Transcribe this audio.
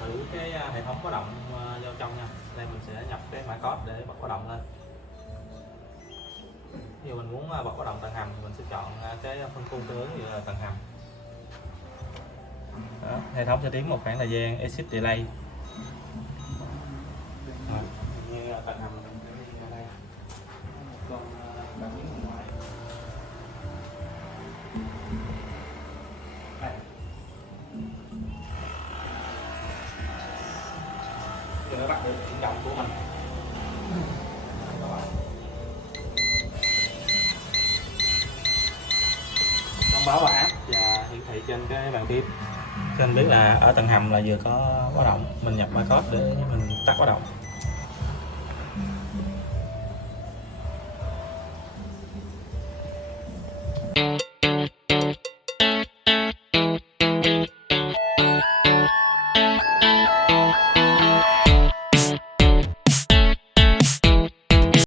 thử cái hệ thống báo động vào trong nha. Đây mình sẽ nhập cái mã code để bật báo động lên. Ví dụ mình muốn bật báo động tầng hầm thì mình sẽ chọn cái phân khu tương ứng như là tầng hầm. Đó, hệ thống sẽ tiến một khoảng thời gian exit delay. Như tầng hầm mình sẽ đi ra đây một con cảm biến ngoài đây. Giờ nó bắt được chuyển động của mình. Thông báo vào app và hiển thị trên cái bàn phím cho anh biết là ở tầng hầm là vừa có báo động. Mình nhập mã code để mình tắt báo động.